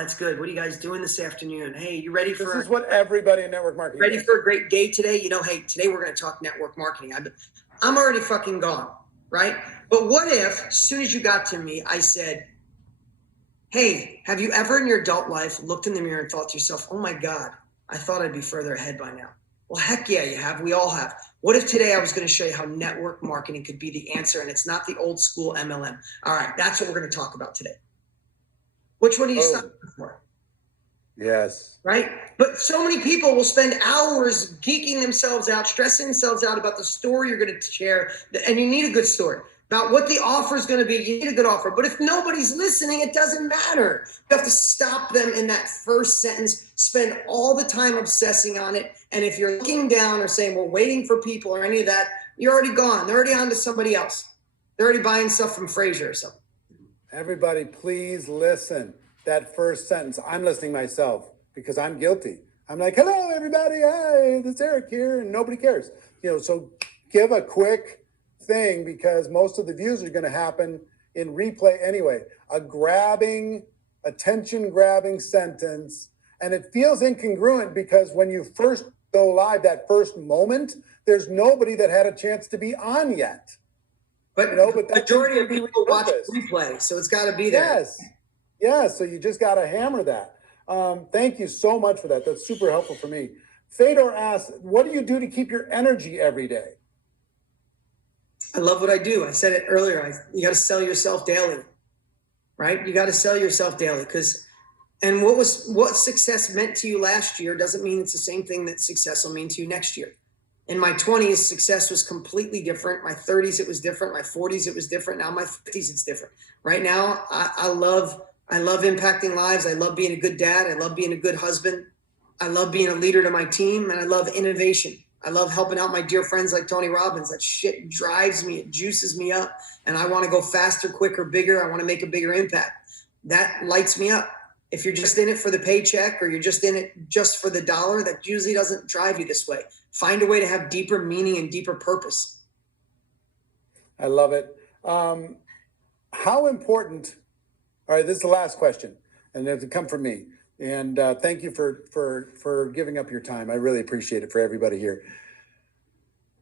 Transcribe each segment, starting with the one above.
that's good. What are you guys doing this afternoon? Hey, you ready for? This is what everybody in network marketing. Ready for a great day today? Hey, today we're going to talk network marketing. I'm already fucking gone, right? But what if, as soon as you got to me, I said, hey, have you ever in your adult life looked in the mirror and thought to yourself, oh my God, I thought I'd be further ahead by now? Well, heck yeah, you have. We all have. What if today I was going to show you how network marketing could be the answer, and it's not the old school MLM? All right, that's what we're going to talk about today. Which one do you stop for? Yes. Right? But so many people will spend hours geeking themselves out, stressing themselves out about the story you're going to share. And you need a good story about what the offer is going to be. You need a good offer. But if nobody's listening, it doesn't matter. You have to stop them in that first sentence, spend all the time obsessing on it. And if you're looking down or saying, we're waiting for people or any of that, you're already gone. They're already on to somebody else. They're already buying stuff from Fraser or something. Everybody, please listen. That first sentence, I'm listening myself because I'm guilty. I'm like, hello, everybody. Hi, it's Eric here. And nobody cares. So give a quick thing because most of the views are going to happen in replay anyway. A attention grabbing sentence. And it feels incongruent because when you first go live, that first moment, there's nobody that had a chance to be on yet. But the majority of people watch replay, so it's got to be there. Yes. So you just got to hammer that. Thank you so much for that. That's super helpful for me. Fedor asks, what do you do to keep your energy every day? I love what I do. I said it earlier. You got to sell yourself daily, right? You got to sell yourself daily and what success meant to you last year doesn't mean it's the same thing that success will mean to you next year. In my 20s, success was completely different. My 30s, it was different. My 40s, it was different. Now my 50s, it's different. Right now, I love impacting lives. I love being a good dad. I love being a good husband. I love being a leader to my team, and I love innovation. I love helping out my dear friends like Tony Robbins. That shit drives me. It juices me up, and I want to go faster, quicker, bigger. I want to make a bigger impact. That lights me up. If you're just in it for the paycheck or you're just in it just for the dollar, that usually doesn't drive you this way. Find a way to have deeper meaning and deeper purpose. I love it. How important, all right, this is the last question, and it come from me. And thank you for giving up your time. I really appreciate it for everybody here.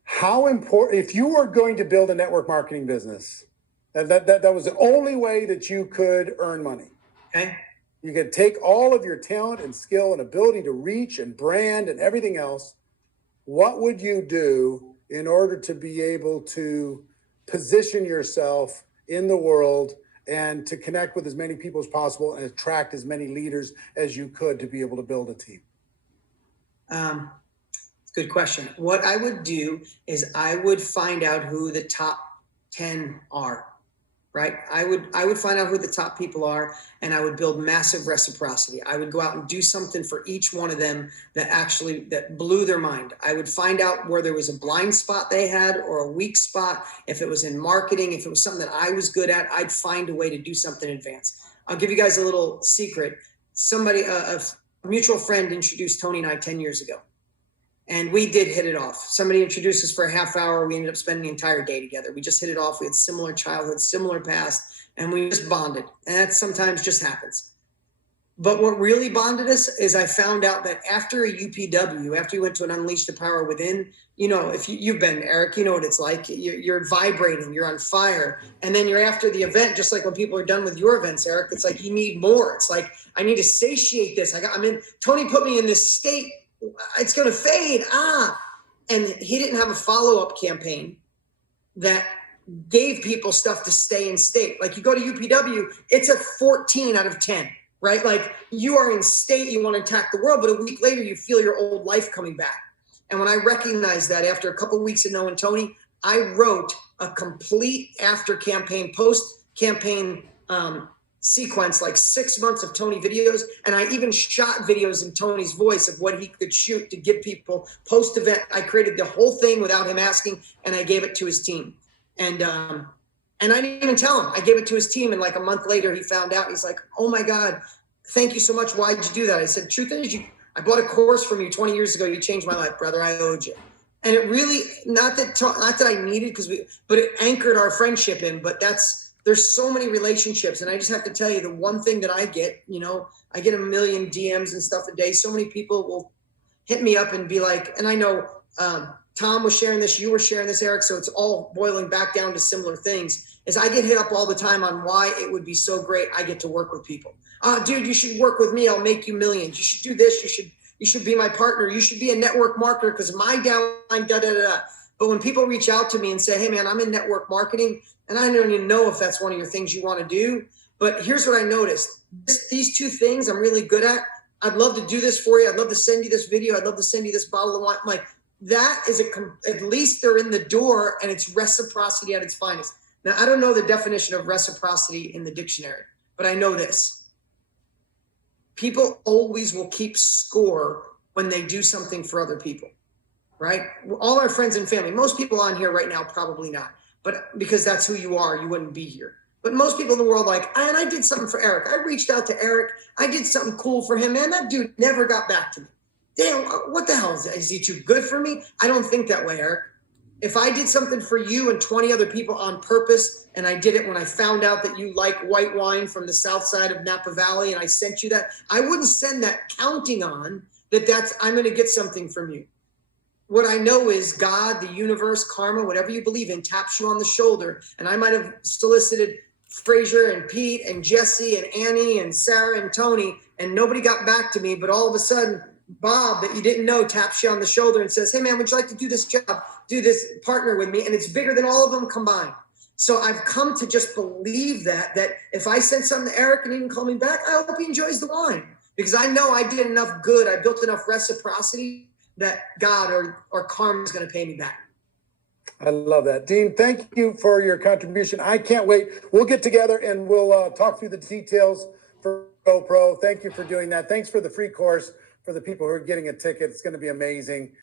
How important, if you were going to build a network marketing business, that was the only way that you could earn money. Okay. You could take all of your talent and skill and ability to reach and brand and everything else. What would you do in order to be able to position yourself in the world and to connect with as many people as possible and attract as many leaders as you could to be able to build a team? Good question. What I would do is I would find out who the top 10 are. Right? I would find out who the top people are, and I would build massive reciprocity. I would go out and do something for each one of them that blew their mind. I would find out where there was a blind spot they had or a weak spot. If it was in marketing, if it was something that I was good at, I'd find a way to do something in advance. I'll give you guys a little secret. A mutual friend introduced Tony and I 10 years ago. And we did hit it off. Somebody introduced us for a half hour. We ended up spending the entire day together. We just hit it off. We had similar childhood, similar past, and we just bonded. And that sometimes just happens. But what really bonded us is I found out that after a UPW, after you went to an Unleash the Power Within, if you've been, Eric, you know what it's like. You're vibrating, you're on fire. And then you're after the event, just like when people are done with your events, Eric, it's like you need more. It's like, I need to satiate this. Tony put me in this state. It's going to fade. And he didn't have a follow-up campaign that gave people stuff to stay in state. Like you go to UPW, it's a 14 out of 10, right? Like you are in state, you want to attack the world, but a week later you feel your old life coming back. And when I recognized that after a couple of weeks of knowing Tony, I wrote a complete after campaign, post campaign sequence, like 6 months of Tony videos. And I even shot videos in Tony's voice of what he could shoot to give people post event. I created the whole thing without him asking, and I gave it to his team. And I didn't even tell him. I gave it to his team. And like a month later, he found out. He's like, oh my God, thank you so much. Why'd you do that? I said, truth is, I bought a course from you 20 years ago. You changed my life, brother. I owed you. And it really, not that I needed, but it anchored our friendship in, but that's there's so many relationships. And I just have to tell you, the one thing that I get, I get a million DMs and stuff a day. So many people will hit me up and be like, and I know Tom was sharing this, you were sharing this, Eric, so it's all boiling back down to similar things, is I get hit up all the time on why it would be so great I get to work with people. Dude, you should work with me. I'll make you millions. You should do this. You should be my partner. You should be a network marketer because my downline, da, da, da, da. But when people reach out to me and say, hey, man, I'm in network marketing, and I don't even know if that's one of your things you want to do, but here's what I noticed. These two things I'm really good at. I'd love to do this for you. I'd love to send you this video. I'd love to send you this bottle of wine. I'm like, that is at least they're in the door, and it's reciprocity at its finest. Now, I don't know the definition of reciprocity in the dictionary, but I know this. People always will keep score when they do something for other people, right? All our friends and family, most people on here right now, probably not, but because that's who you are, you wouldn't be here. But most people in the world like, and I did something for Eric. I reached out to Eric. I did something cool for him. Man, that dude never got back to me. Damn, what the hell is that? Is he too good for me? I don't think that way, Eric. If I did something for you and 20 other people on purpose, and I did it when I found out that you like white wine from the south side of Napa Valley, and I sent you that, I wouldn't send that counting on that I'm going to get something from you. What I know is God, the universe, karma, whatever you believe in, taps you on the shoulder. And I might have solicited Fraser and Pete and Jesse and Annie and Sarah and Tony, and nobody got back to me. But all of a sudden, Bob, that you didn't know, taps you on the shoulder and says, hey, man, would you like to do this job, do this, partner with me? And it's bigger than all of them combined. So I've come to just believe that if I send something to Eric and he can call me back, I hope he enjoys the wine, because I know I did enough good. I built enough reciprocity that God or karma is going to pay me back. I love that. Dean, thank you for your contribution. I can't wait. We'll get together and we'll talk through the details for GoPro. Thank you for doing that. Thanks for the free course for the people who are getting a ticket. It's going to be amazing.